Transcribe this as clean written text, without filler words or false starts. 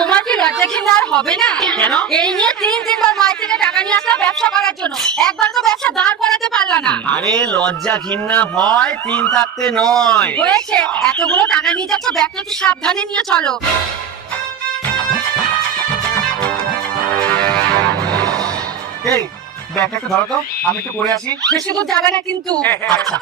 তোমার কি লজ্জা ঘৃণা আর হবে না? কেন? এই নিয়ে 3-3 বার মায়ের থেকে টাকা নিয়ে আসলাম ব্যবসা করার জন্য, একবার তো ব্যবসা দাঁড় করাতে পারলা না। আরে লজ্জা ঘৃণা ভয় তিন থাকতে নয়। হয়েছে, এতগুলো টাকা নিয়ে যাচ্ছ, ব্যাগটা একটু সাবধানে নিয়ে চলো। এই ব্যাগটা একটু ধরো তো, আমি একটু করে আসি। বেশি দূর যাবে না কিন্তু। আচ্ছা।